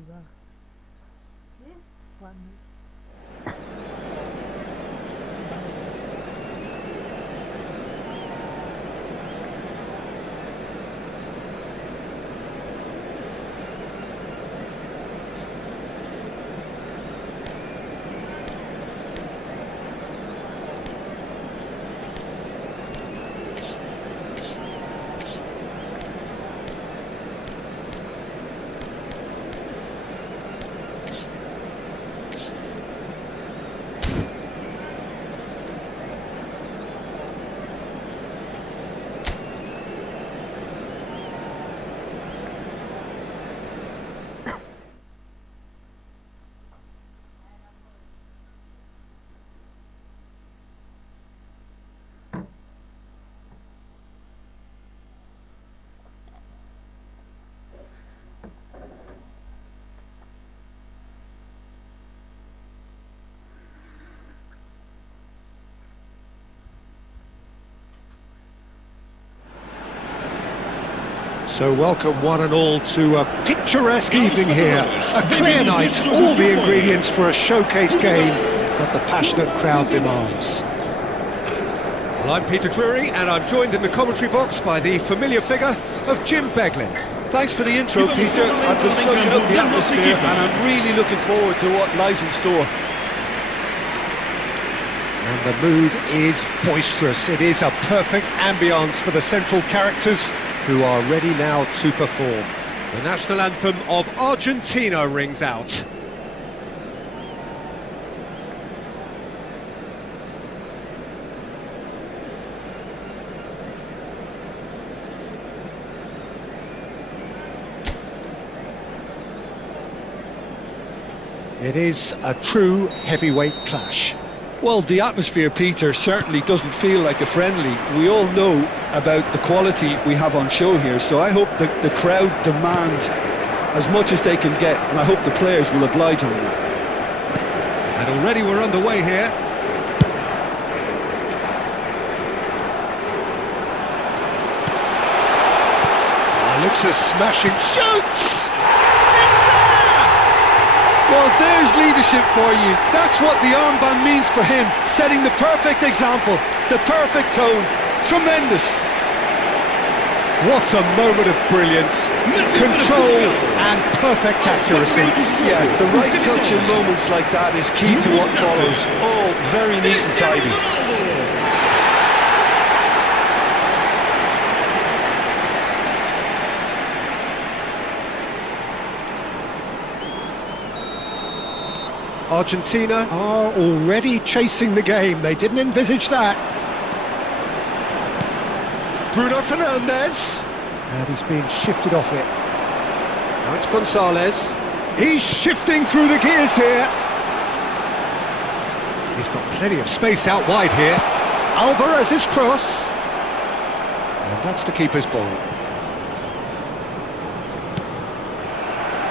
Portugal. One. So welcome one and all to a picturesque evening here, a clear night, all the ingredients for a showcase game that the passionate crowd demands. Well, I'm Peter Drury and I'm joined in the commentary box by the familiar figure of Jim Beglin. Thanks for the intro, Peter. I've been soaking up the atmosphere and I'm really looking forward to what lies in store. And the mood is boisterous. It is a perfect ambience for the central characters who are ready now to perform. The national anthem of Argentina rings out. It is a true heavyweight clash. Well, the atmosphere, Peter, certainly doesn't feel like a friendly. We all know about the quality we have on show here, so I hope that the crowd demand as much as they can get, and I hope the players will oblige on that. And already we're underway here. Looks a smashing shot! Well, there's leadership for you. That's what the armband means for him, setting the perfect example, the perfect tone. Tremendous. What a moment of brilliance, control and perfect accuracy. Yeah, the right touch in moments like that is key to what follows. All very neat and tidy. Argentina are already chasing the game. They didn't envisage that. Bruno Fernandes. And he's being shifted off it. Now it's Gonzalez. He's shifting through the gears here. He's got plenty of space out wide here. Alvarez's cross. And that's the keeper's ball.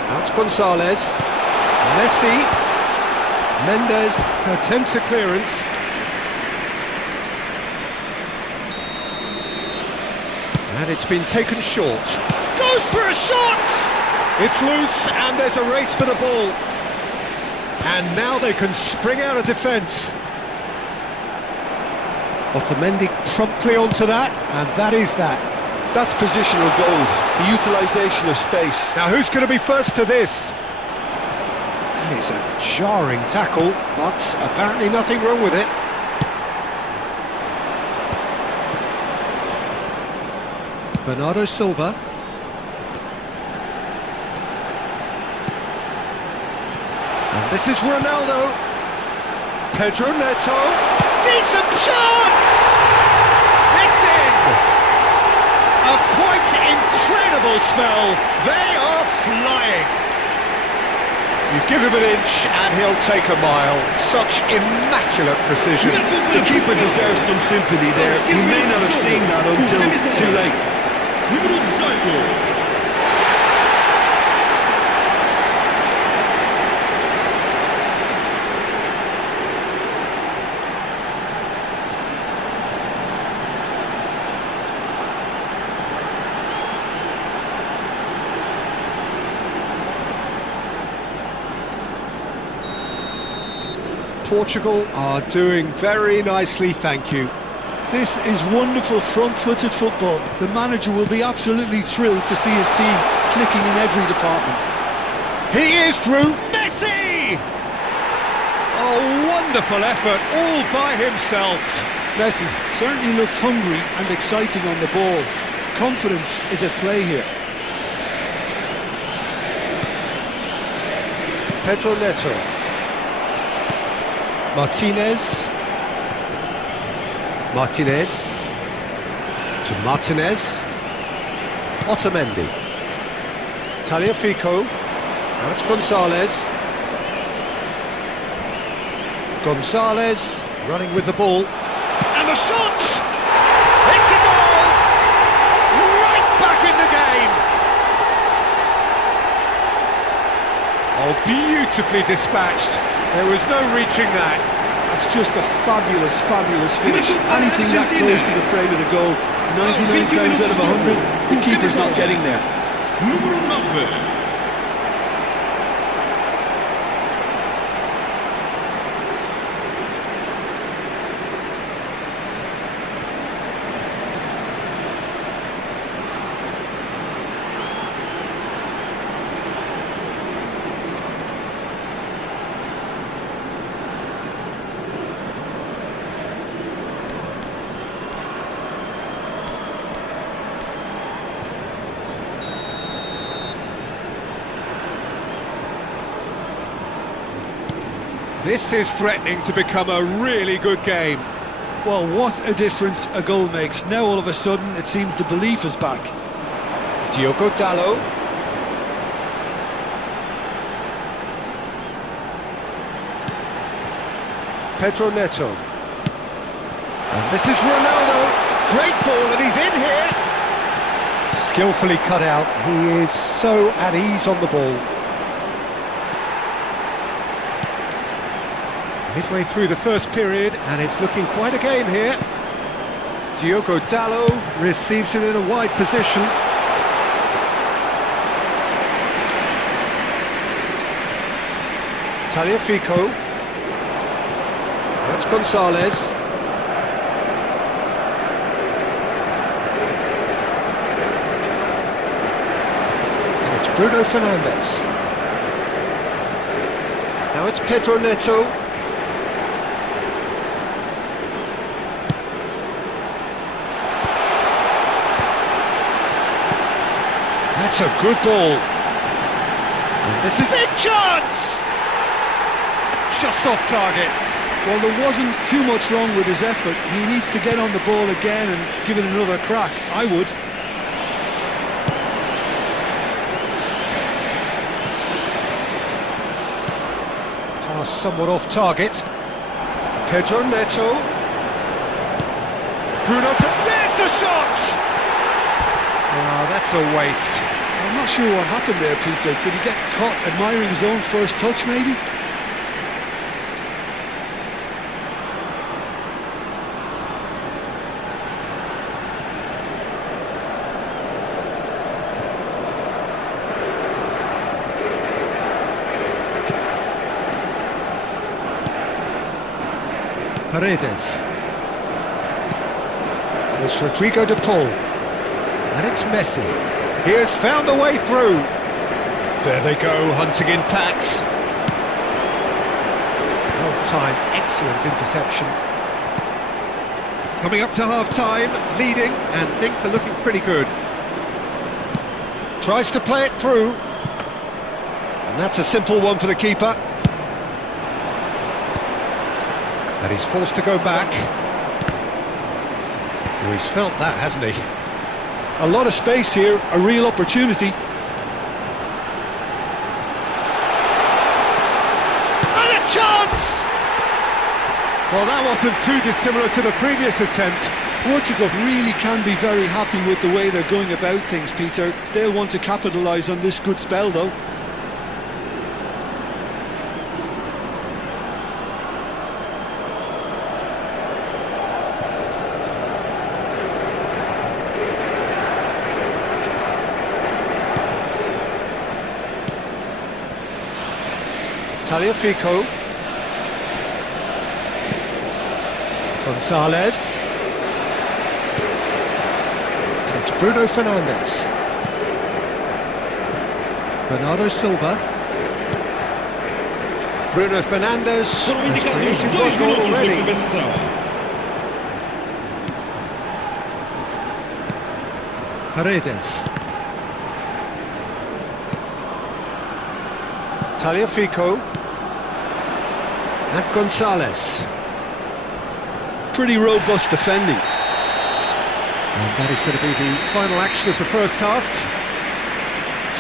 Now it's Gonzalez. Messi. Mendes attempts a clearance. And it's been taken short. Goes for a shot! It's loose and there's a race for the ball. And now they can spring out of defence. Otamendi promptly onto that, and that is that. That's positional goal, the utilisation of space. Now who's going to be first to this? That is a jarring tackle, but apparently nothing wrong with it. Bernardo Silva. And this is Ronaldo. Pedro Neto. Decent chance! It's in! A quite incredible spell. They are flying. You give him an inch and he'll take a mile. Such immaculate precision. The keeper deserves some sympathy there. He may not have seen that until too late. Portugal are doing very nicely, thank you. This is wonderful front-footed football. The manager will be absolutely thrilled to see his team clicking in every department. He is through. Messi! A wonderful effort all by himself. Messi certainly looked hungry and exciting on the ball. Confidence is at play here. Pedro Neto. Martinez. Martinez. To Martinez. Otamendi. Tagliafico. Now it's Gonzalez. Gonzalez running with the ball. And the shot! It's a goal! Right back in the game! Oh, beautifully dispatched. There was no reaching that. That's just a fabulous, fabulous finish. Anything that close to the frame of the goal, 99 times out of 100, the keeper's not getting there. Número 9. This is threatening to become a really good game. Well, what a difference a goal makes. Now all of a sudden it seems the belief is back. Diogo Dalot. Pedro Neto. And this is Ronaldo. Great ball and he's in here. Skillfully cut out. He is so at ease on the ball. Midway through the first period, and it's looking quite a game here. Diogo Dalot receives it in a wide position. Tagliafico. That's Gonzalez. And it's Bruno Fernandes. Now it's Pedro Neto. That's a good ball. And this is big chance! Just off target. Well, there wasn't too much wrong with his effort. He needs to get on the ball again and give it another crack. I would. Pass somewhat off target. Pedro Neto. Bruno, there's the shot! Oh, that's a waste. I'm not sure what happened there, Peter. Did he get caught admiring his own first touch, maybe? Paredes. And it's Rodrigo de Paul. And it's Messi. He has found a way through. There they go, hunting in packs. Well timed, excellent interception. Coming up to half-time, leading, and things are looking pretty good. Tries to play it through. And that's a simple one for the keeper. And he's forced to go back. Oh, he's felt that, hasn't he? A lot of space here, a real opportunity. And a chance! Well, that wasn't too dissimilar to the previous attempt. Portugal really can be very happy with the way they're going about things, Peter. They'll want to capitalise on this good spell, though. Tagliafico. Gonzalez. And it's Bruno Fernandes. Bernardo Silva. Bruno Fernandes Foram has indicados created 2 one goal minutos de already. compensação. Paredes. Tagliafico. And Gonzalez. Pretty robust defending. And that is going to be the final action of the first half.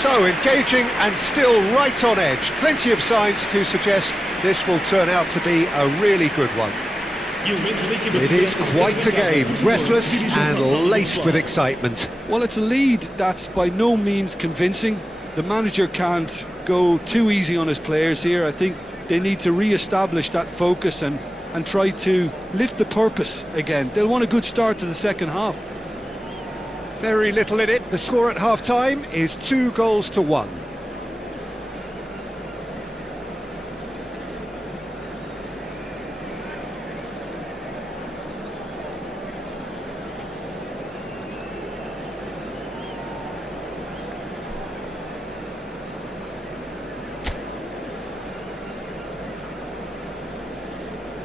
So, engaging and still right on edge. Plenty of signs to suggest this will turn out to be a really good one. It is quite a game, breathless and laced with excitement. Well, it's a lead that's by no means convincing. The manager can't go too easy on his players here. I think they need to re-establish that focus and try to lift the purpose again. They'll want a good start to the second half. Very little in it. The score at half-time is 2-1.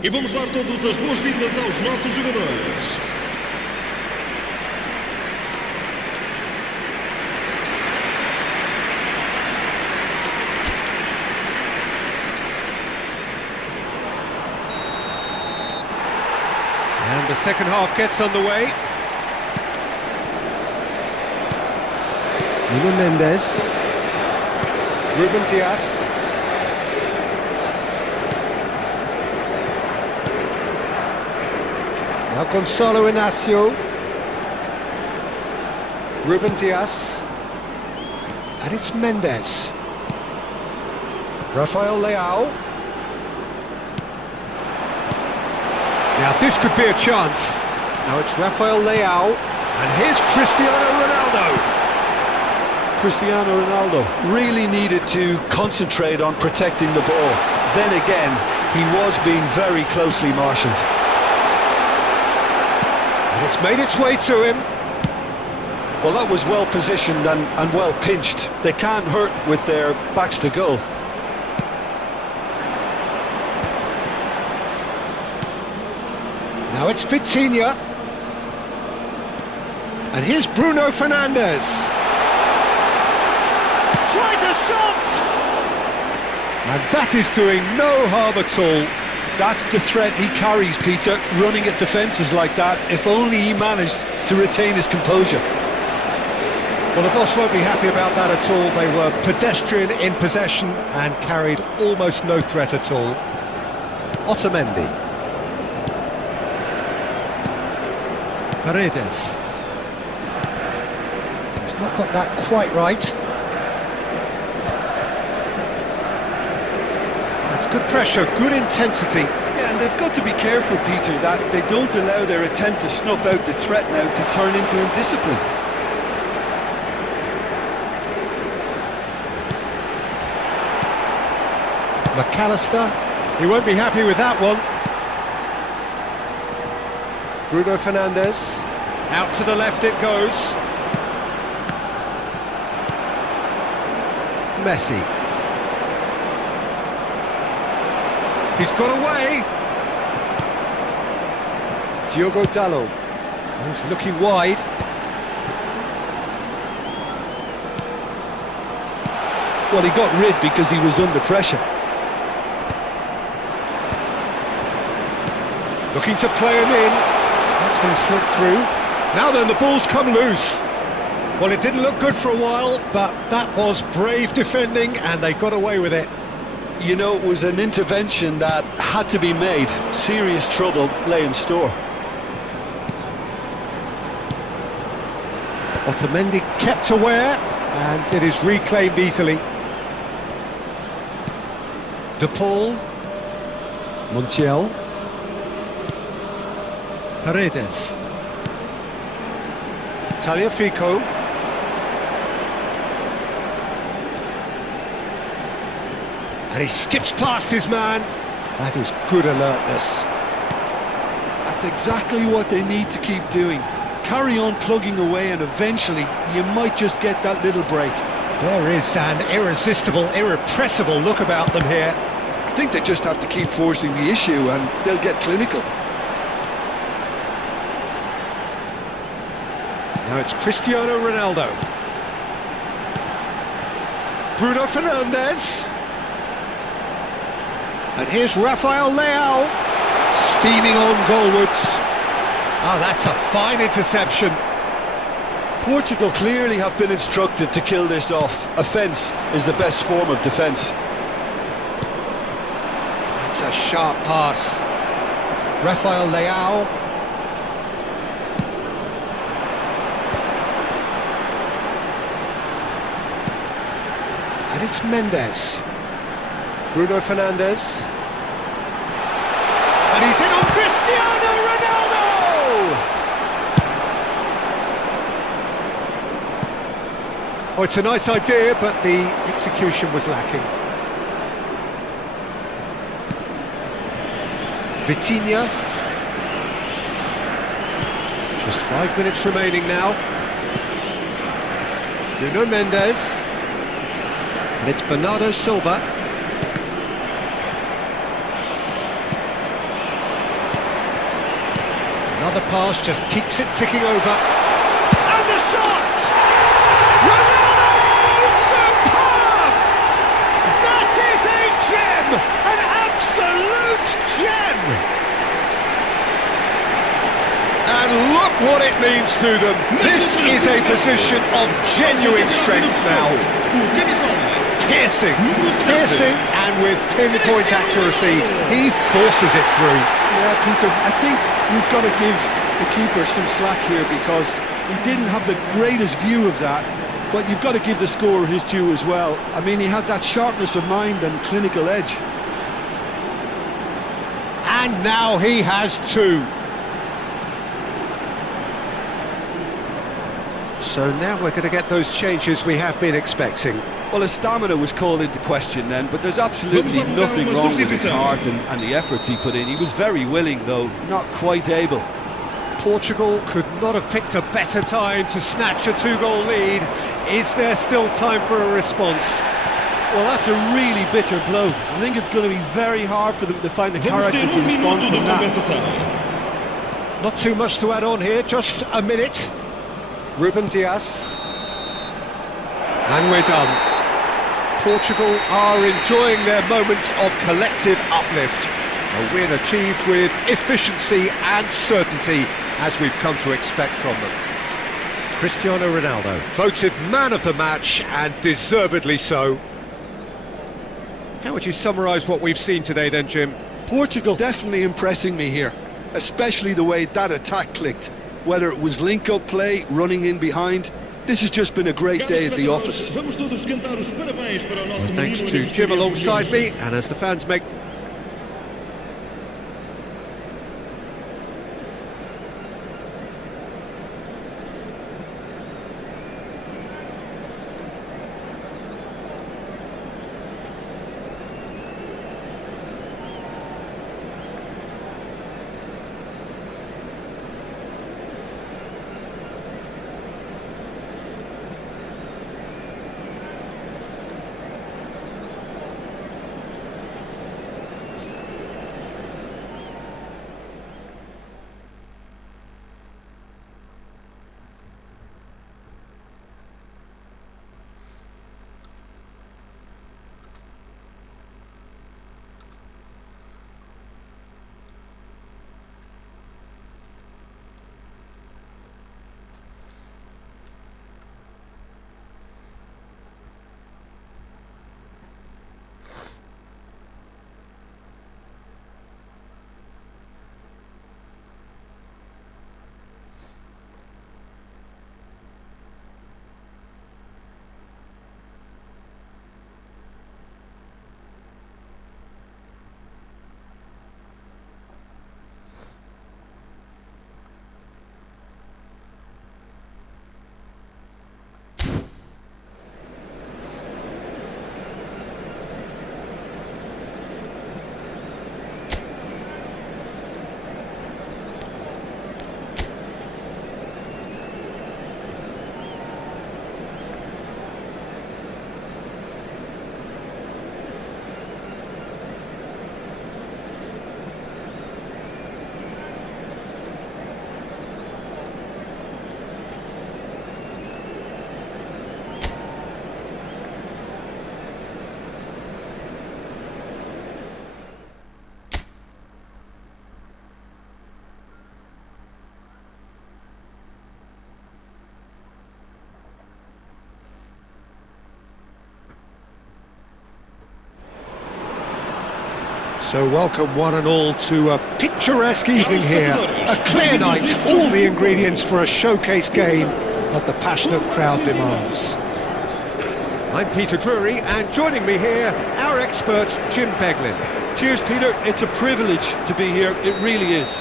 E vamos dar todas as boas-vindas aos nossos jogadores. And the second half gets underway. Nuno Mendes. Ruben Dias. Now Gonzalo Inacio. Ruben Dias. And it's Mendes. Rafael Leao. Now this could be a chance. Now it's Rafael Leao. And here's Cristiano Ronaldo. Cristiano Ronaldo really needed to concentrate on protecting the ball. Then again, he was being very closely marshalled. And it's made its way to him. Well, that was well positioned and well pinched. They can't hurt with their backs to goal. Now it's Vitinha. And here's Bruno Fernandes. Tries a shot! And that is doing no harm at all. That's the threat he carries, Peter, running at defences like that. If only he managed to retain his composure. Well, the boss won't be happy about that at all. They were pedestrian in possession and carried almost no threat at all. Otamendi. Paredes. He's not got that quite right. That's good pressure, good intensity. Yeah, and they've got to be careful, Peter, that they don't allow their attempt to snuff out the threat now to turn into indiscipline. McAllister, he won't be happy with that one. Bruno Fernandes, out to the left it goes. Messi. He's got away. Diogo Dalot. He's looking wide. Well, he got rid because he was under pressure. Looking to play him in. That's been slipped through. Now then, the ball's come loose. Well, it didn't look good for a while, but that was brave defending, and they got away with it. You know, it was an intervention that had to be made. Serious trouble lay in store. Otamendi kept aware, and it is reclaimed easily. De Paul. Montiel. Paredes. Tagliafico. And he skips past his man. That is good alertness. That's That's exactly what they need to keep doing. Carry on plugging away and eventually you might just get that little break. There is an irresistible, irrepressible look about them here. I think they just have to keep forcing the issue and they'll get clinical. Now it's Cristiano Ronaldo. Bruno Fernandes. And here's Rafael Leao, steaming on goalwards. Oh, that's a fine interception. Portugal clearly have been instructed to kill this off. Offence is the best form of defence. That's a sharp pass. Rafael Leao. And it's Mendes. Bruno Fernandes. And he's in on Cristiano Ronaldo! Oh, it's a nice idea, but the execution was lacking. Vitinha. Just 5 minutes remaining now. Nuno Mendes. And it's Bernardo Silva. Another pass just keeps it ticking over. And the shot! Ronaldo! Superb! That is a gem! An absolute gem! And look what it means to them. This is a position of genuine strength now. Piercing, and with pinpoint accuracy, he forces it through. Yeah, Peter, I think we've got to give the keeper some slack here because he didn't have the greatest view of that, but you've got to give the scorer his due as well. I mean, he had that sharpness of mind and clinical edge. And now he has two. So now we're going to get those changes we have been expecting. Well, his stamina was called into question then, but there's absolutely nothing wrong with his heart and the efforts he put in. He was very willing, though, not quite able. Portugal could not have picked a better time to snatch a two-goal lead. Is there still time for a response? Well, that's a really bitter blow. I think it's going to be very hard for them to find the character to respond from that. Not too much to add on here, just a minute. Ruben Dias. And we're done. Portugal are enjoying their moments of collective uplift. A win achieved with efficiency and certainty, as we've come to expect from them. Cristiano Ronaldo, voted man of the match, and deservedly so. How would you summarise what we've seen today then, Jim? Portugal definitely impressing me here, especially the way that attack clicked. Whether it was link-up play, running in behind, this has just been a great day at the office. Well, thanks to Jim alongside me, and as the fans make So welcome one and all to a picturesque evening here. A clear night, all the ingredients for a showcase game that the passionate crowd demands. I'm Peter Drury, and joining me here, our expert Jim Beglin. Cheers, Peter. It's a privilege to be here. It really is.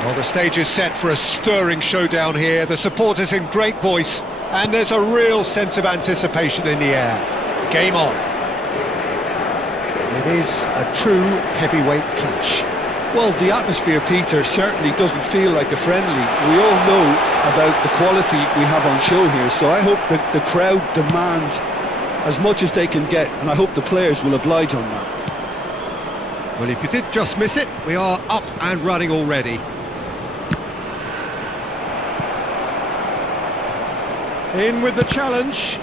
Well, the stage is set for a stirring showdown here. The supporters in great voice, and there's a real sense of anticipation in the air. Game on. It is a true heavyweight clash. Well, the atmosphere, Peter, certainly doesn't feel like a friendly. We all know about the quality we have on show here, so I hope that the crowd demand as much as they can get, and I hope the players will oblige on that. Well, if you did just miss it, we are up and running already. In with the challenge.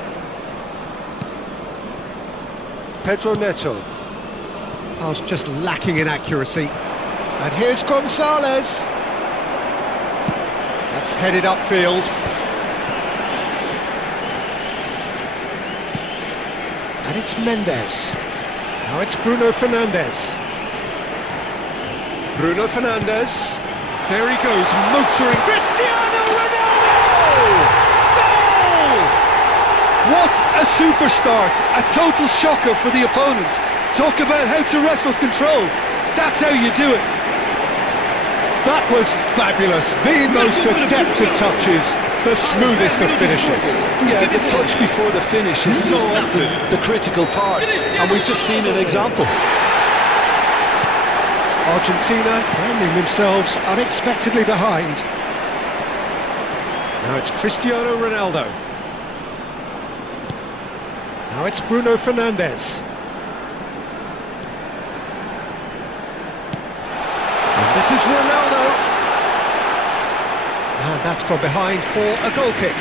Pedro Neto. Pass just lacking in accuracy. And here's Gonzalez. That's headed upfield. And it's Mendes. Now it's Bruno Fernandes. Bruno Fernandes. There he goes, motoring. Cristiano Ronaldo! Goal! What a super start! A total shocker for the opponents. Talk about how to wrestle control. That's how you do it. That was fabulous. The most adept of touches, the smoothest of finishes. Yeah, the touch before the finish is so often the critical part, and we've just seen an example. Argentina finding themselves unexpectedly behind. Now it's Cristiano Ronaldo. Now it's Bruno Fernandes. And this is Ronaldo. And that's gone behind for a goal kick.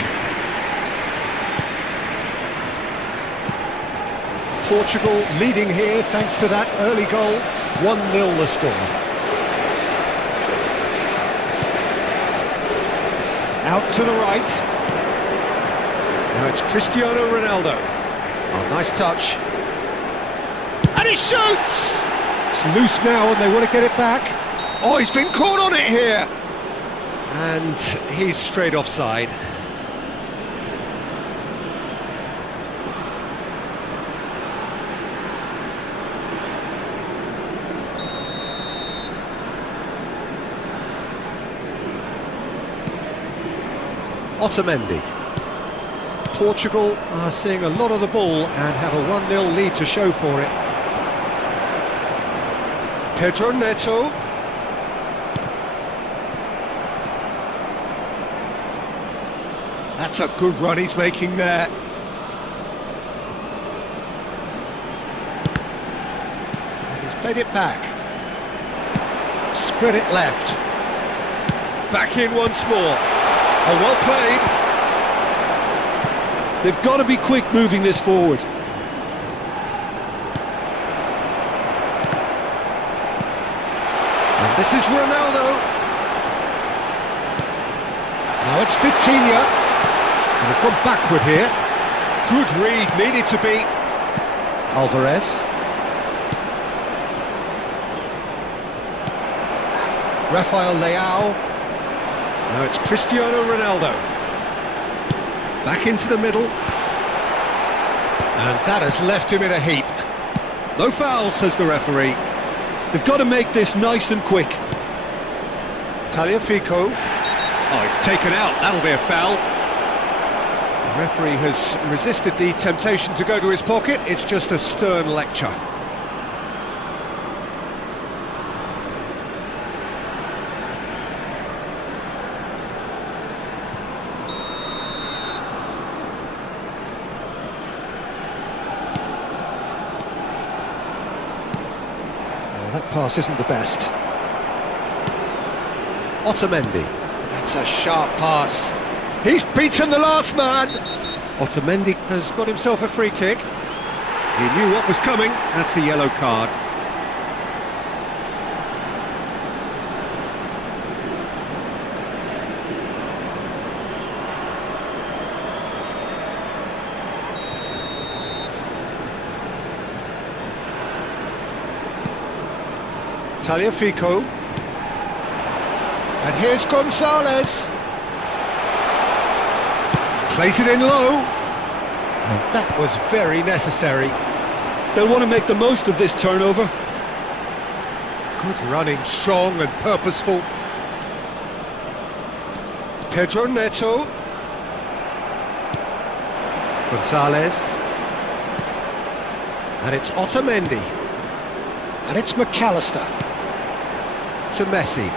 Portugal leading here thanks to that early goal. 1-0 the score. Out to the right. Now it's Cristiano Ronaldo. Oh, nice touch. And he shoots! It's loose now and they want to get it back. Oh, he's been caught on it here! And he's straight offside. Otamendi. Portugal are seeing a lot of the ball and have a 1-0 lead to show for it. Pedro Neto. That's a good run he's making there. And he's played it back. Spread it left. Back in once more. Oh, well played. They've got to be quick moving this forward. And this is Ronaldo. Now it's Vitinha. And they've gone backward here. Good read, needed to be. Alvarez. Rafael Leao. Now it's Cristiano Ronaldo. Back into the middle. And that has left him in a heap. No foul, says the referee. They've got to make this nice and quick. Tagliafico. Oh, he's taken out. That'll be a foul. The referee has resisted the temptation to go to his pocket. It's just a stern lecture. That pass isn't the best. Otamendi. That's a sharp pass. He's beaten the last man. Otamendi has got himself a free kick. He knew what was coming. That's a yellow card. Tagliafico. And here's Gonzalez. Plays it in low. And that was very necessary. They'll want to make the most of this turnover. Good running, strong and purposeful. Pedro Neto. Gonzalez. And it's Otamendi. And it's McAllister. To Messi.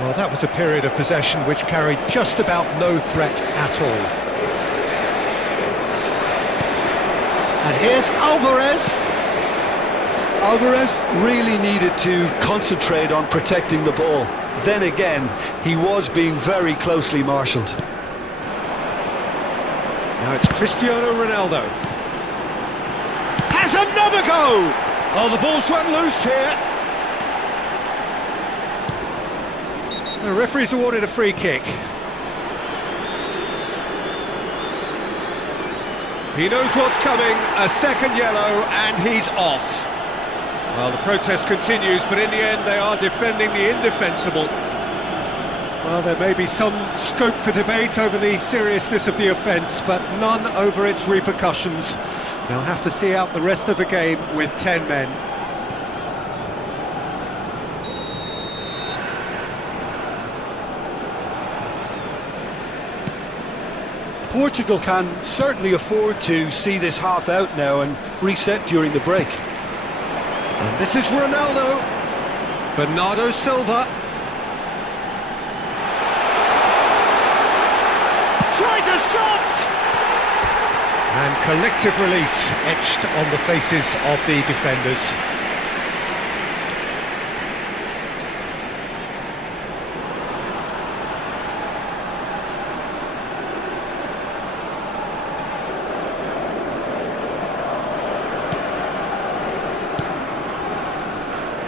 Well, that was a period of possession which carried just about no threat at all. And here's Alvarez. Alvarez really needed to concentrate on protecting the ball. Then again, he was being very closely marshalled. Now it's Cristiano Ronaldo. Has another go! Oh, the ball's run loose here. The referee's awarded a free kick. He knows what's coming, a second yellow, and he's off. Well, the protest continues, but in the end they are defending the indefensible. Well, there may be some scope for debate over the seriousness of the offence, but none over its repercussions. They'll have to see out the rest of the game with 10 men. Portugal can certainly afford to see this half out now and reset during the break. And this is Ronaldo. Bernardo Silva. Tries a shot! And collective relief etched on the faces of the defenders.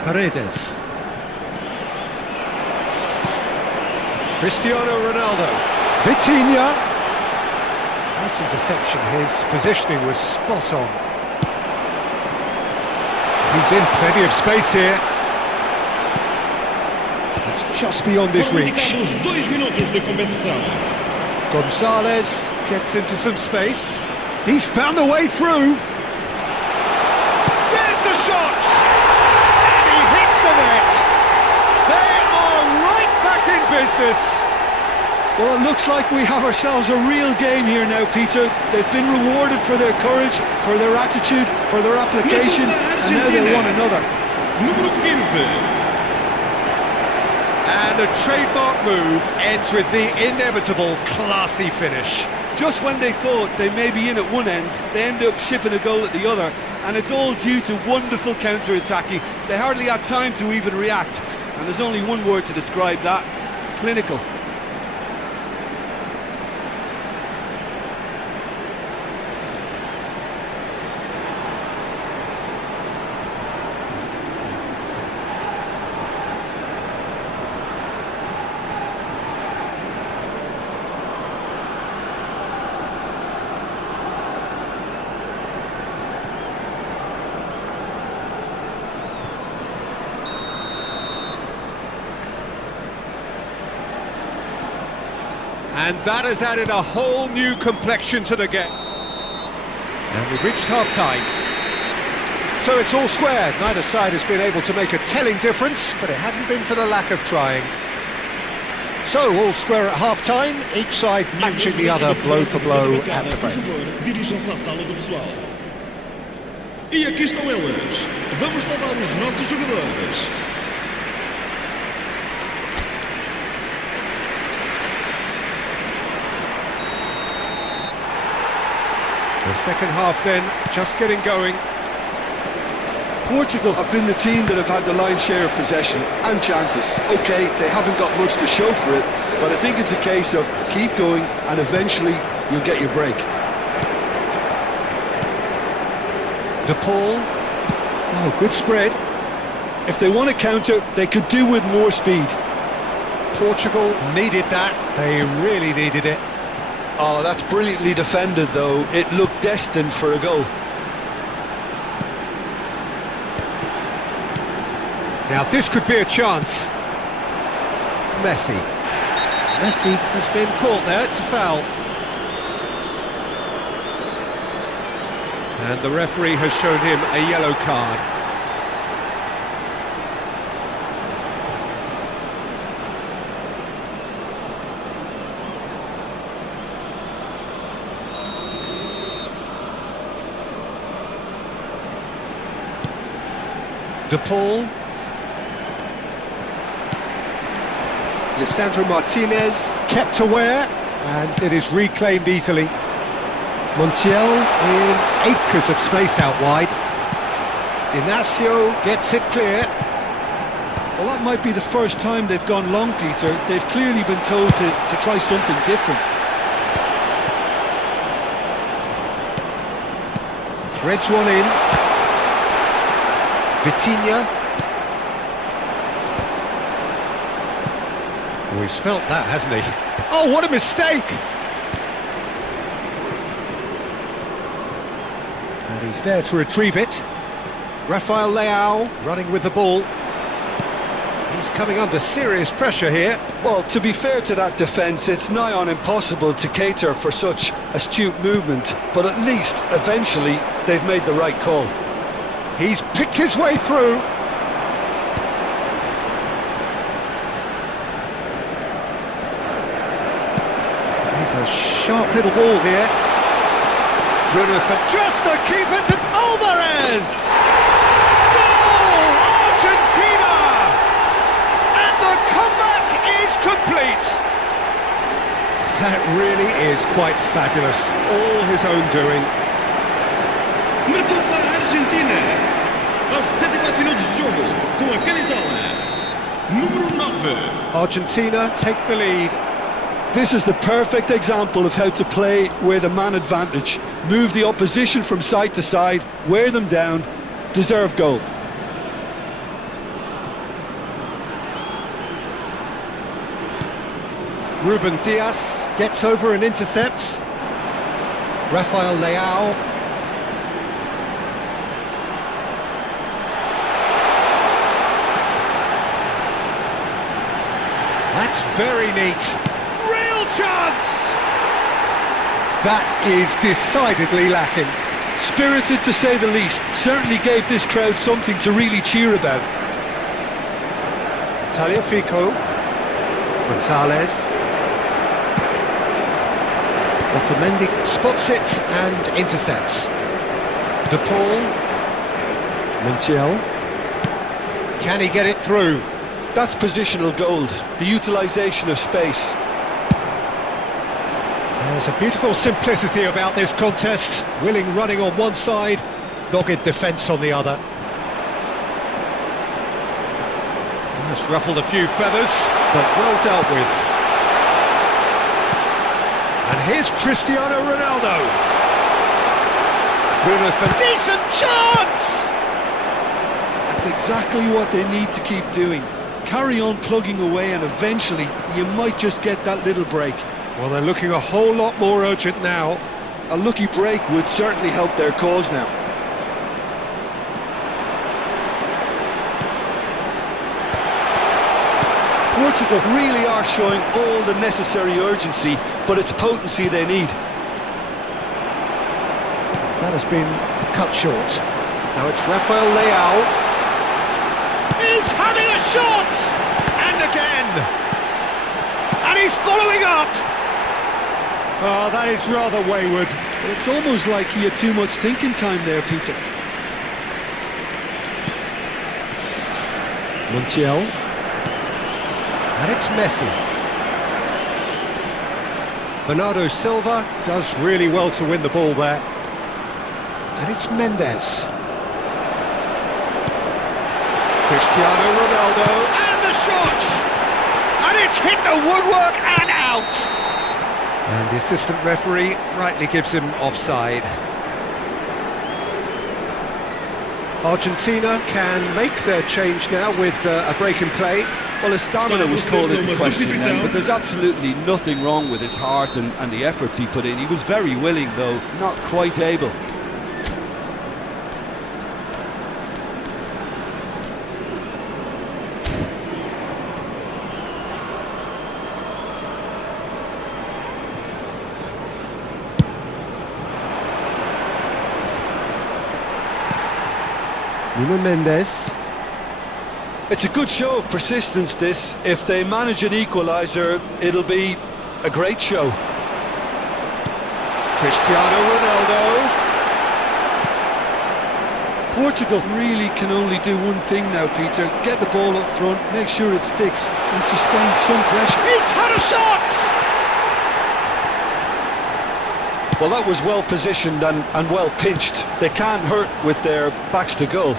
Paredes. Cristiano Ronaldo. Vitinha. Nice interception, his positioning was spot on. He's in plenty of space here. It's just beyond his reach. 2 minutos de compensação. Gonzalez gets into some space. He's found a way through. There's the shot! And he hits the net. They are right back in business. Well, it looks like we have ourselves a real game here now, Peter. They've been rewarded for their courage, for their attitude, for their application, and now they want another. Número 15. And a trademark move ends with the inevitable classy finish. Just when they thought they may be in at one end, they end up shipping a goal at the other, and it's all due to wonderful counter-attacking. They hardly had time to even react, and there's only one word to describe that: clinical. And that has added a whole new complexion to the game. And we've reached half-time. So it's all square. Neither side has been able to make a telling difference, but it hasn't been for the lack of trying. So all square at half-time, each side matching the other blow for blow at the break. Dirijam-se à sala do pessoal. E aqui estão elas. Vamos saudar os nossos jogadores. The second half then, just getting going. Portugal have been the team that have had the lion's share of possession and chances. OK, they haven't got much to show for it, but I think it's a case of keep going and eventually you'll get your break. De Paul. Oh, good spread. If they want to counter, they could do with more speed. Portugal needed that. They really needed it. Oh, that's brilliantly defended, though. It looked destined for a goal. Now this could be a chance. Messi. Messi has been caught there, it's a foul. And the referee has shown him a yellow card. De Paul. Lisandro Martinez kept aware, and it is reclaimed easily. Montiel in acres of space out wide. Inacio gets it clear. Well, that might be the first time they've gone long, Peter. They've clearly been told to try something different. Threads one in. Vitinha. Oh, he's felt that, hasn't he? Oh, what a mistake! And he's there to retrieve it. Rafael Leao running with the ball. He's coming under serious pressure here. Well, to be fair to that defence, it's nigh on impossible to cater for such astute movement, but at least, eventually, they've made the right call. He's picked his way through. He's a sharp little ball here. Bruno for just the keeper to Alvarez! Goal! Argentina! And the comeback is complete! That really is quite fabulous. All his own doing. Marcou para a Argentina. Aos 74 minutos de jogo, com a camisola número 9. Argentina take the lead. This is the perfect example of how to play with a man advantage. Move the opposition from side to side, wear them down, deserve goal. Ruben Dias gets over and intercepts. Rafael Leao. That's very neat. Real chance! That is decidedly lacking. Spirited to say the least, certainly gave this crowd something to really cheer about. Tagliafico. Gonzalez. Otamendi spots it and intercepts. De Paul. Montiel. Can he get it through? That's positional gold, the utilisation of space. There's a beautiful simplicity about this contest. Willing running on one side, dogged defence on the other. That's ruffled a few feathers, but well dealt with. And here's Cristiano Ronaldo. Bruno for decent chance! That's exactly what they need to keep doing. Carry on plugging away and eventually you might just get that little break. Well, they're looking a whole lot more urgent now. A lucky break would certainly help their cause now. Portugal really are showing all the necessary urgency, but it's potency they need. That has been cut short. Now it's Rafael Leao. He's having a shot! And again! And he's following up! Oh, that is rather wayward. It's almost like he had too much thinking time there, Peter. Montiel. And it's Messi. Bernardo Silva does really well to win the ball there. And it's Mendes. Cristiano Ronaldo, and the shot! And it's hit the woodwork and out! And the assistant referee rightly gives him offside. Argentina can make their change now with a break in play. Well, his stamina was called into question then, but there's absolutely nothing wrong with his heart and the efforts he put in. He was very willing, though, not quite able. Nuno Mendes. It's a good show of persistence, this. If they manage an equaliser, it'll be a great show. Cristiano Ronaldo. Portugal really can only do one thing now, Peter. Get the ball up front, make sure it sticks, and sustain some pressure. He's had a shot! Well, that was well positioned and well pinched. They can't hurt with their backs to goal.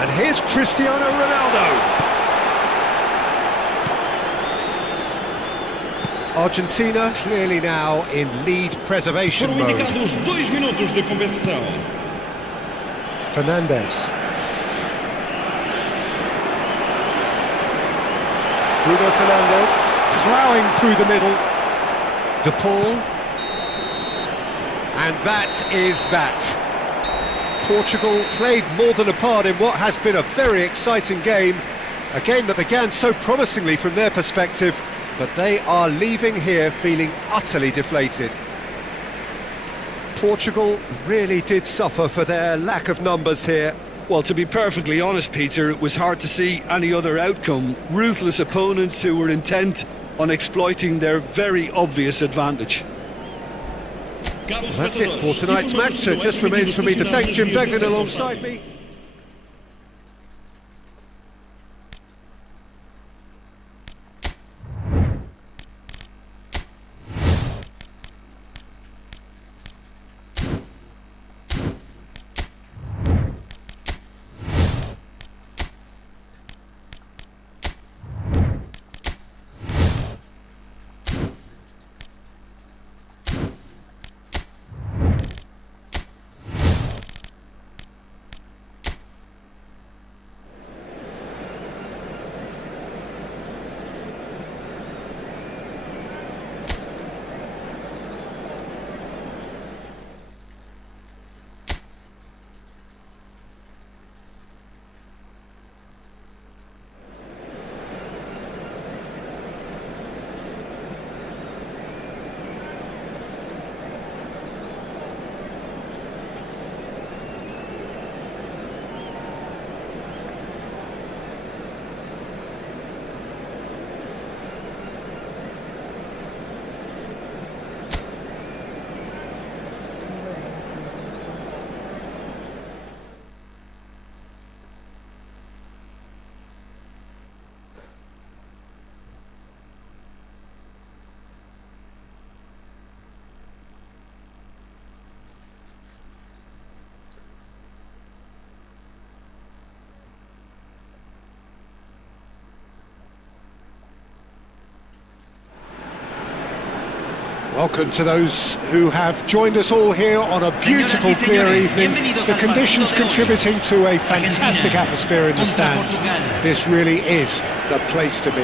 And here's Cristiano Ronaldo. Argentina clearly now in lead preservation Foram mode. indicados 2 minutos de compensação. Fernandes. Bruno Fernandes ploughing through the middle. De Paul. And that is that. Portugal played more than a part in what has been a very exciting game. A game that began so promisingly from their perspective, but they are leaving here feeling utterly deflated. Portugal really did suffer for their lack of numbers here. Well, to be perfectly honest, Peter, it was hard to see any other outcome. Ruthless opponents who were intent on exploiting their very obvious advantage. That's it for tonight's match, so it just remains for me to thank Jim Beglin alongside me. Welcome to those who have joined us all here on a beautiful, clear evening. The conditions contributing to a fantastic atmosphere in the stands. This really is the place to be.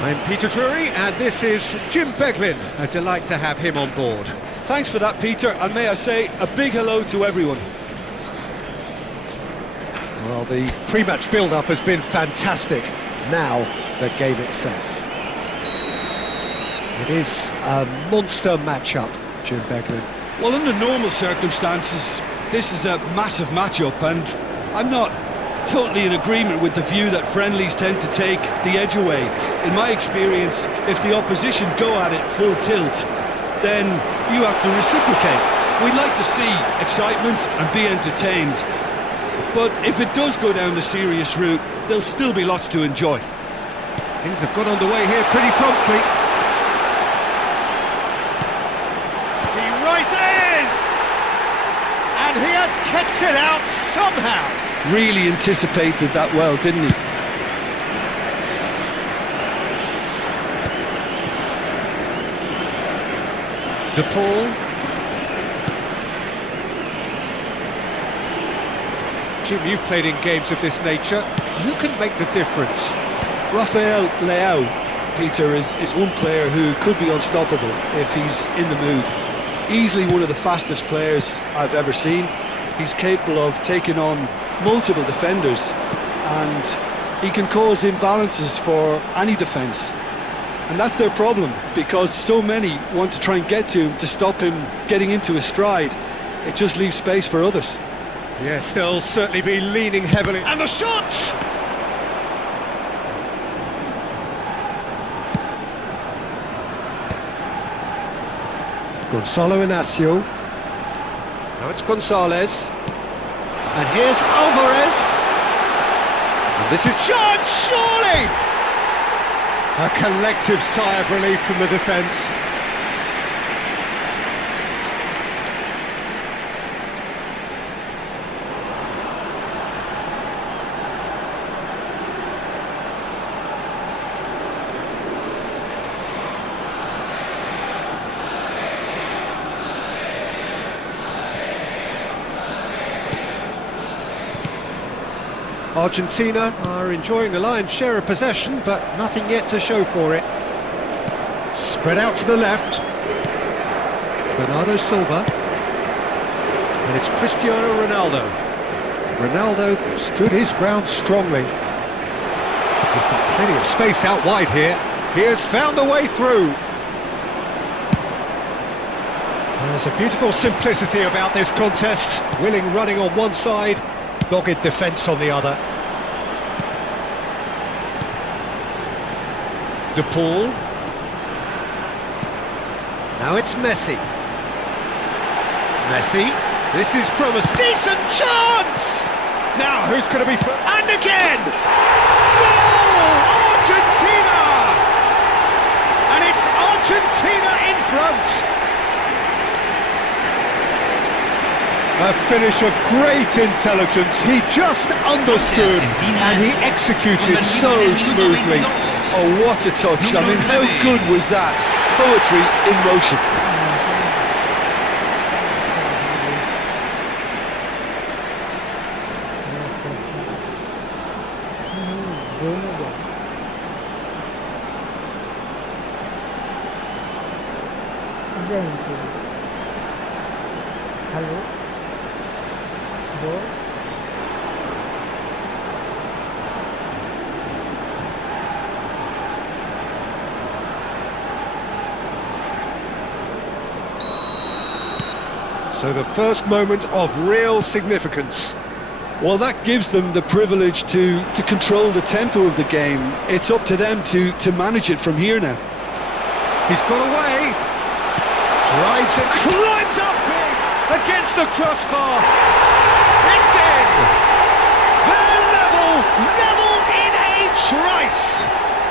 I'm Peter Drury, and this is Jim Beglin. A delight to have him on board. Thanks for that, Peter, and may I say a big hello to everyone. Well, the pre-match build-up has been fantastic. Now, the game itself. It is a monster matchup, Jim Beglin. Well, under normal circumstances, this is a massive matchup, and I'm not totally in agreement with the view that friendlies tend to take the edge away. In my experience, if the opposition go at it full tilt, then you have to reciprocate. We'd like to see excitement and be entertained, but if it does go down the serious route, there'll still be lots to enjoy. Things have got underway here pretty promptly. And he has kept it out somehow. Really anticipated that well, didn't he? De Paul. Jim, you've played in games of this nature. Who can make the difference? Rafael Leao, Peter, is one player who could be unstoppable if he's in the mood. Easily one of the fastest players I've ever seen. He's capable of taking on multiple defenders, and he can cause imbalances for any defence. And that's their problem, because so many want to try and get to him to stop him getting into his stride. It just leaves space for others. Yes, they'll certainly be leaning heavily. And the shot! Gonzalo Inacio. Now it's Gonzalez. And here's Alvarez. And this is Chance, surely! A collective sigh of relief from the defence. Argentina are enjoying the lion's share of possession, but nothing yet to show for it. Spread out to the left. Bernardo Silva. And it's Cristiano Ronaldo. Ronaldo stood his ground strongly. He's got plenty of space out wide here. He has found a way through. There's a beautiful simplicity about this contest. Willing running on one side, dogged defence on the other. De Paul. Now it's Messi. Messi. This is promised. Decent chance! Now who's going to be... And again! Goal! Argentina! And it's Argentina in front! A finish of great intelligence. He just understood and he executed so smoothly. Oh, what a touch. I mean, how good was that? Poetry in motion. Hello. So the first moment of real significance. Well, that gives them the privilege to control the tempo of the game. It's up to them to manage it from here now. He's got away. Drives it, climbs up big against the crossbar. It's in. They're level in a trice.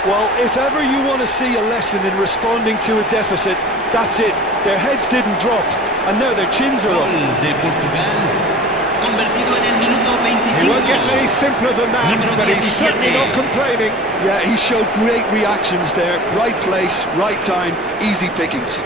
Well, if ever you want to see a lesson in responding to a deficit, that's it. Their heads didn't drop, and now their chins are up. De Portugal, convertido en el minuto 25. He won't get any simpler than that, but he's certainly not complaining. Yeah, he showed great reactions there. Right place, right time, easy pickings.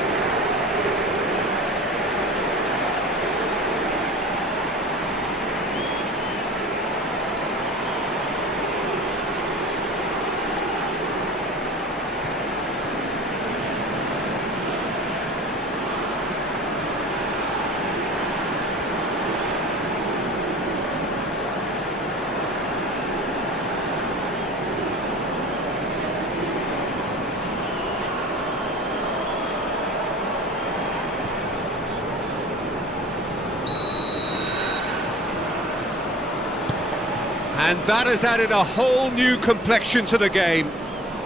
And that has added a whole new complexion to the game.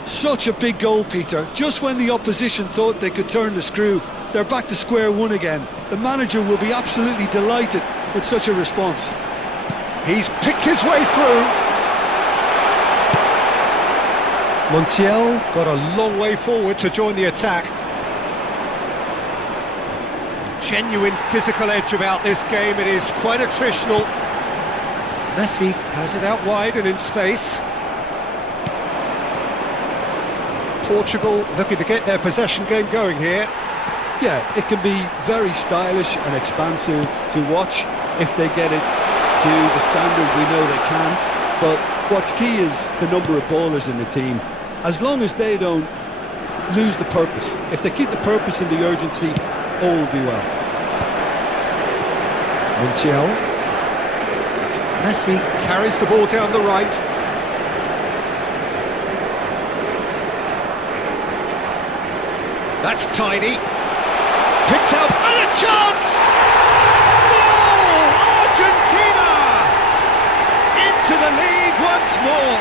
Such a big goal, Peter. Just when the opposition thought they could turn the screw, they're back to square one again. The manager will be absolutely delighted with such a response. He's picked his way through. Montiel got a long way forward to join the attack. Genuine physical edge about this game. It is quite attritional. Messi has it out wide and in space. Portugal looking to get their possession game going here. Yeah, it can be very stylish and expansive to watch if they get it to the standard we know they can. But what's key is the number of ballers in the team. As long as they don't lose the purpose, if they keep the purpose and the urgency, all will be well. Montiel. Messi carries the ball down the right. That's tidy. Picked up and a chance! Goal! Argentina! Into the lead once more.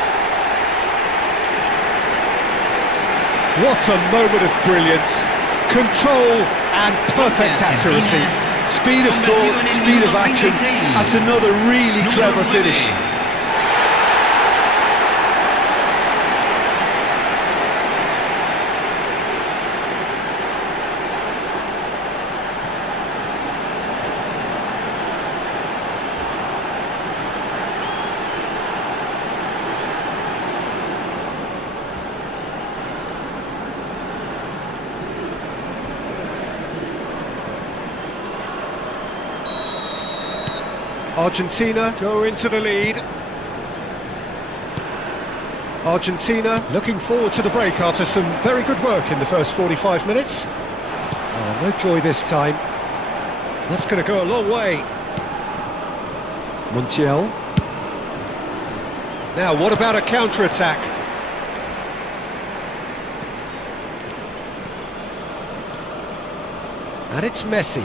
What a moment of brilliance. Control and perfect accuracy. Speed of thought, speed of action. That's another really clever finish. Argentina go into the lead. Argentina looking forward to the break after some very good work in the first 45 minutes. Oh, no joy this time. That's going to go a long way. Montiel. Now, what about a counter-attack? And it's Messi.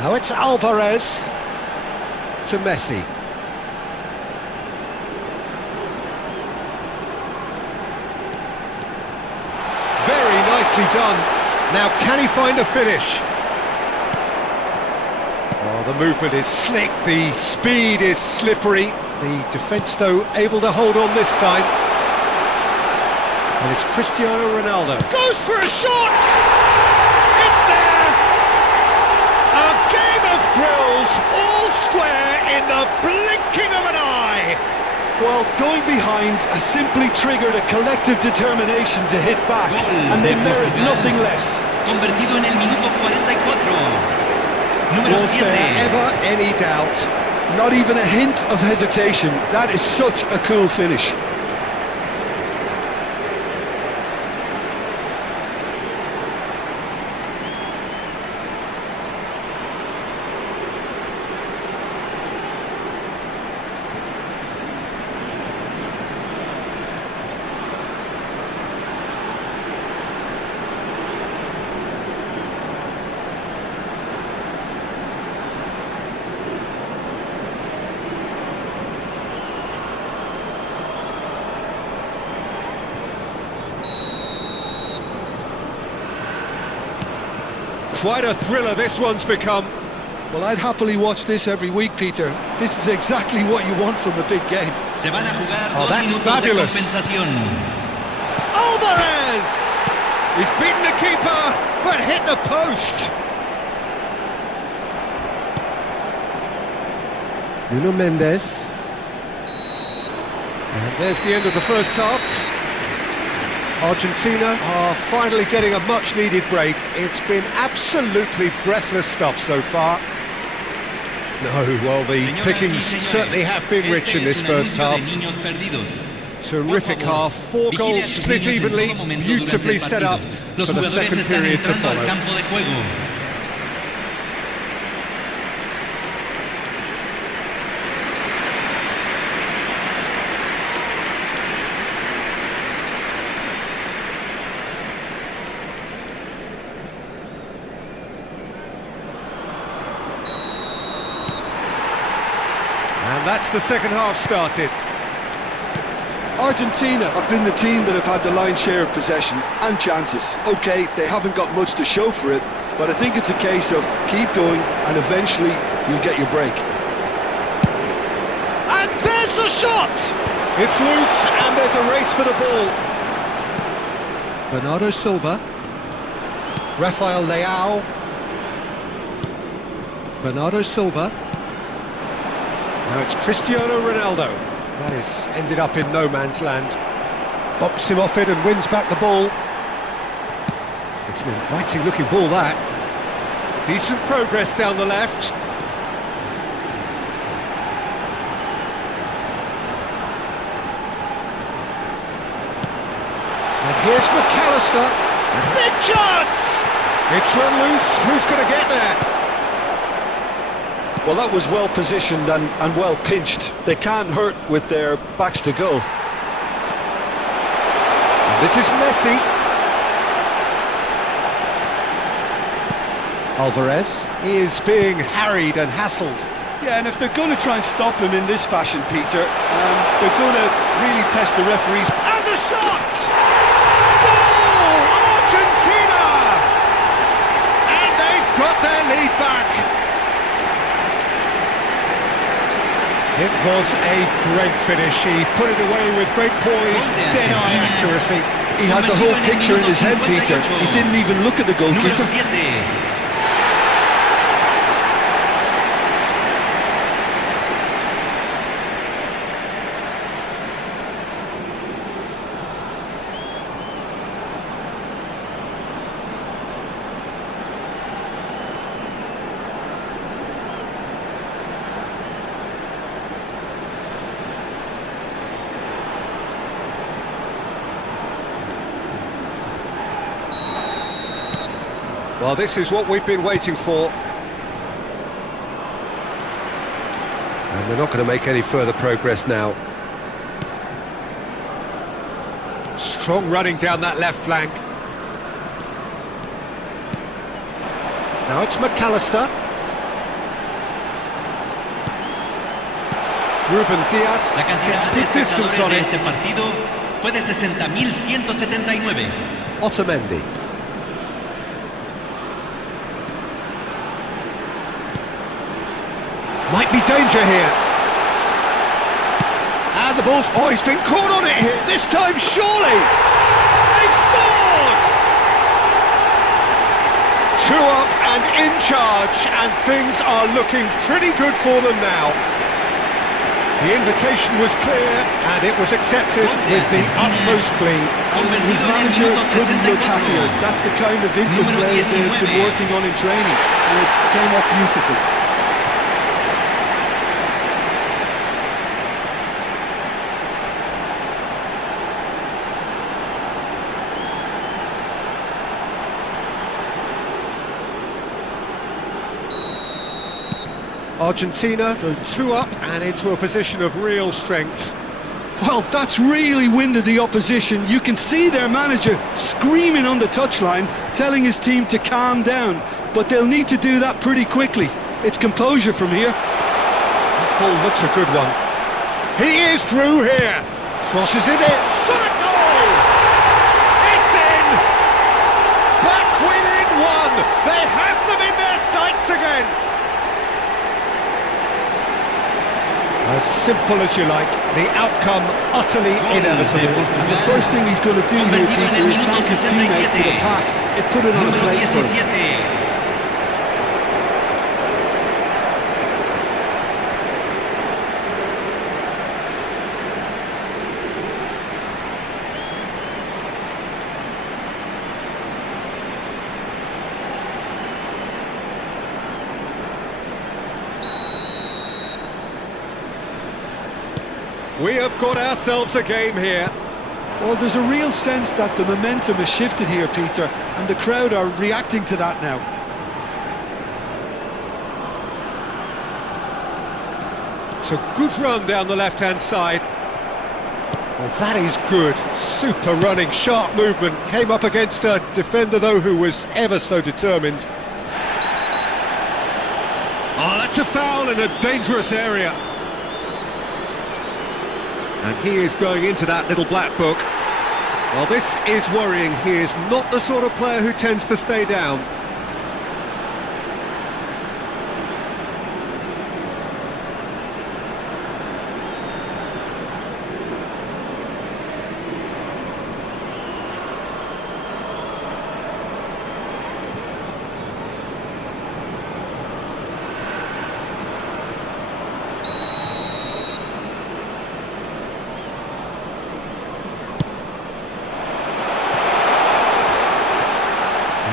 Now it's Alvarez. To Messi. Very nicely done. Now can he find a finish? Oh, the movement is slick, the speed is slippery. The defence though able to hold on this time. And it's Cristiano Ronaldo. Goes for a shot! It's there! A game of thrills, all square in the blinking of an eye. Well, going behind has simply triggered a collective determination to hit back, and they merit nothing less. Convertido en el minuto 44. Número Was there ever any doubt? Not even a hint of hesitation. That is such a cool finish. Quite a thriller this one's become. Well, I'd happily watch this every week, Peter. This is exactly what you want from a big game. Se van a jugar Oh, 2 that's minutos fabulous. de compensación. Alvarez! He's beaten the keeper, but hit the post. Nuno Mendes. And there's the end of the first half. Argentina are finally getting a much-needed break. It's been absolutely breathless stuff so far. No, well, the pickings certainly have been rich in this first half. Terrific half, 4 goals split evenly, beautifully set up for the second period to follow. And that's the second half started. Argentina have been the team that have had the lion's share of possession and chances. OK, they haven't got much to show for it, but I think it's a case of keep going and eventually you'll get your break. And there's the shot! It's loose and there's a race for the ball. Bernardo Silva. Rafael Leao. Bernardo Silva. Now it's Cristiano Ronaldo. That is ended up in no man's land. Bops him off it and wins back the ball. It's an inviting looking ball, that. Decent progress down the left. And here's McAllister. Big chance! It's run loose. Who's going to get there? Well, that was well positioned and well pinched. They can't hurt with their backs to goal. And this is Messi. Alvarez is being harried and hassled. Yeah, and if they're going to try and stop him in this fashion, Peter, they're going to really test the referees. And the shot! Goal! Argentina! And they've got their lead back. It was a great finish. He put it away with great poise, dead-eye accuracy. He had the whole picture in his head, Peter. He didn't even look at the goalkeeper. Well, this is what we've been waiting for. And they're not going to make any further progress now. Strong running down that left flank. Now it's McAllister. Ruben Diaz gets good distance on it. Otamendi. Might be danger here. And the ball's... Oh, he's been caught on it here. This time, surely. They've scored! 2 up and in charge, and things are looking pretty good for them now. The invitation was clear, and it was accepted with the utmost glee. His manager couldn't look happier. That's the kind of interplay they've been working on in training, and it came off beautifully. Argentina go 2 up and into a position of real strength. Well, that's really winded the opposition. You can see their manager screaming on the touchline, telling his team to calm down. But they'll need to do that pretty quickly. It's composure from here. That ball looks a good one. He is through here. Crosses it in. Shot a goal! It's in! Back within 1. They have them in their sights again. As simple as you like, the outcome utterly inevitable. And the first thing he's going to do here, Peter, is thank his teammate for the pass. It put it on a plate for him. We have got ourselves a game here. Well, there's a real sense that the momentum has shifted here, Peter, and the crowd are reacting to that now. It's a good run down the left-hand side. Well, that is good. Super running, sharp movement. Came up against a defender, though, who was ever so determined. Oh, that's a foul in a dangerous area. And he is going into that little black book. Well, this is worrying. He is not the sort of player who tends to stay down.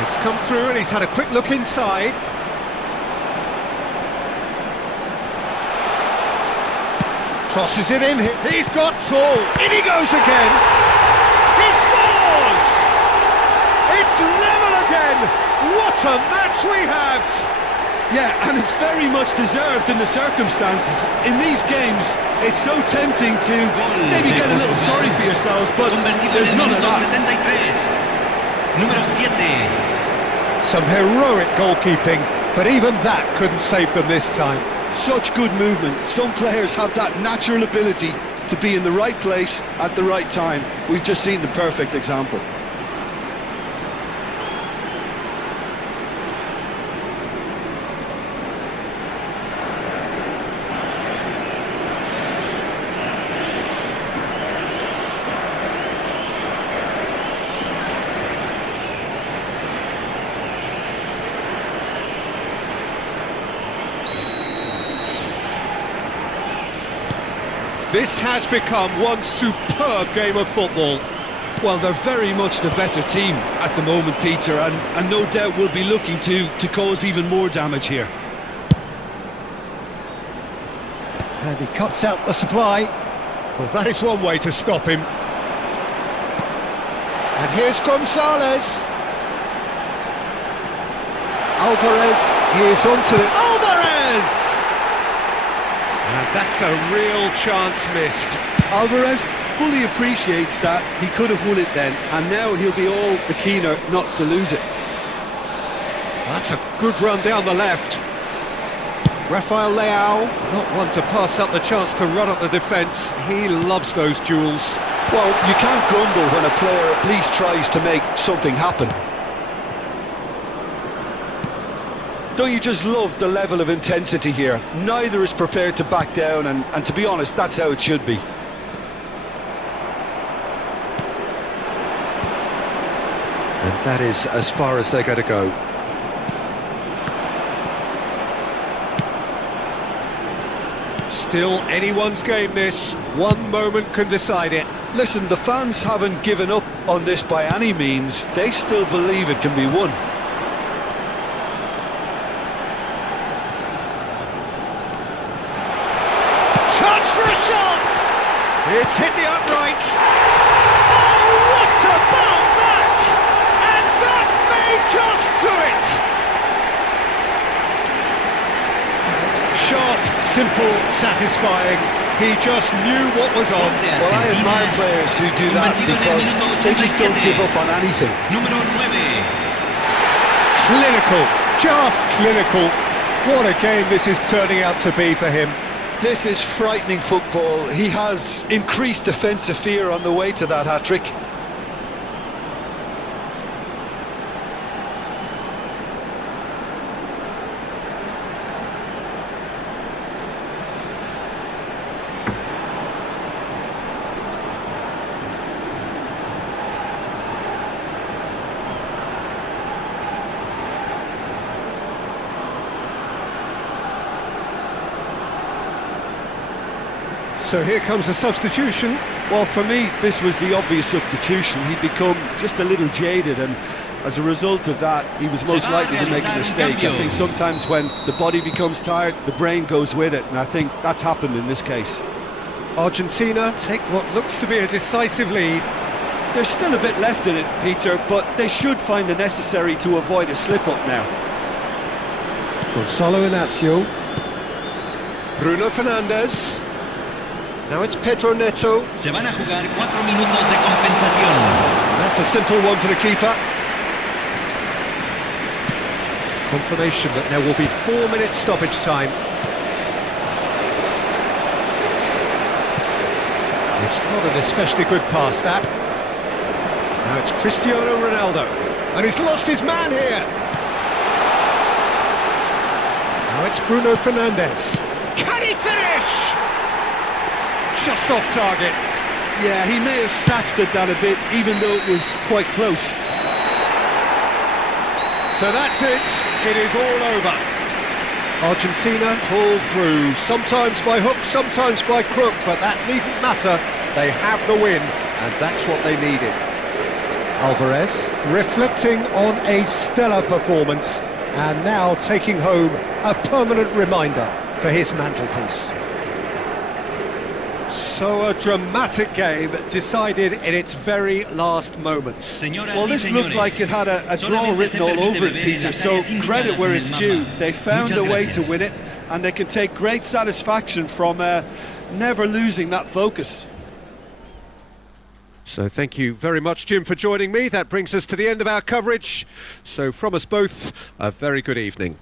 It's come through and he's had a quick look inside. Crosses it in, he's got tall, in he goes again! He scores! It's level again! What a match we have! Yeah, and it's very much deserved in the circumstances. In these games, it's so tempting to maybe get a little sorry for yourselves, but there's none of that. Número 7. Some heroic goalkeeping, but even that couldn't save them this time. Such good movement. Some players have that natural ability to be in the right place at the right time. We've just seen the perfect example. This has become one superb game of football. Well, they're very much the better team at the moment, Peter, and no doubt will be looking to cause even more damage here. And he cuts out the supply. Well, that is one way to stop him. And here's Gonzalez. Alvarez, he is onto it. Alvarez! And that's a real chance missed. Alvarez fully appreciates that he could have won it then, and now he'll be all the keener not to lose it. That's a good run down the left. Rafael Leao, not one to pass up the chance to run up the defence. He loves those duels. Well, you can't grumble when a player at least tries to make something happen. Don't you just love the level of intensity here? Neither is prepared to back down, and to be honest, that's how it should be. And that is as far as they're going to go. Still anyone's game this. One moment can decide it. Listen, the fans haven't given up on this by any means. They still believe it can be won. It's hit the upright. Oh, what about that? And that may just do it. Sharp, simple, satisfying. He just knew what was on. Well, I admire players who do that because they just don't give up on anything. Número 9. Clinical, just clinical. What a game this is turning out to be for him. This is frightening football. He has increased defensive fear on the way to that hat-trick. So here comes the substitution. Well, for me, this was the obvious substitution. He'd become just a little jaded, and as a result of that, he was most likely to make a mistake. I think sometimes when the body becomes tired, the brain goes with it, and I think that's happened in this case. Argentina take what looks to be a decisive lead. There's still a bit left in it, Peter, but they should find the necessary to avoid a slip-up now. Gonzalo Inacio. Bruno Fernandes. Now it's Pedro Neto. Se van a jugar 4 minutos de compensación. That's a simple one for the keeper. Confirmation that there will be 4 minutes stoppage time. It's not an especially good pass, that. Now it's Cristiano Ronaldo. And he's lost his man here. Now it's Bruno Fernandes. Can he finish? Just off target. Yeah, he may have snatched at that a bit, even though it was quite close. So that's it. It is all over. Argentina pulled through, sometimes by hook, sometimes by crook, but that needn't matter. They have the win, and that's what they needed. Alvarez reflecting on a stellar performance, and now taking home a permanent reminder for his mantelpiece. So a dramatic game decided in its very last moments. Well, this looked like it had a draw written all over it, Peter, so credit where it's due. They found a way to win it, and they can take great satisfaction from never losing that focus. So thank you very much, Jim, for joining me. That brings us to the end of our coverage. So from us both, a very good evening.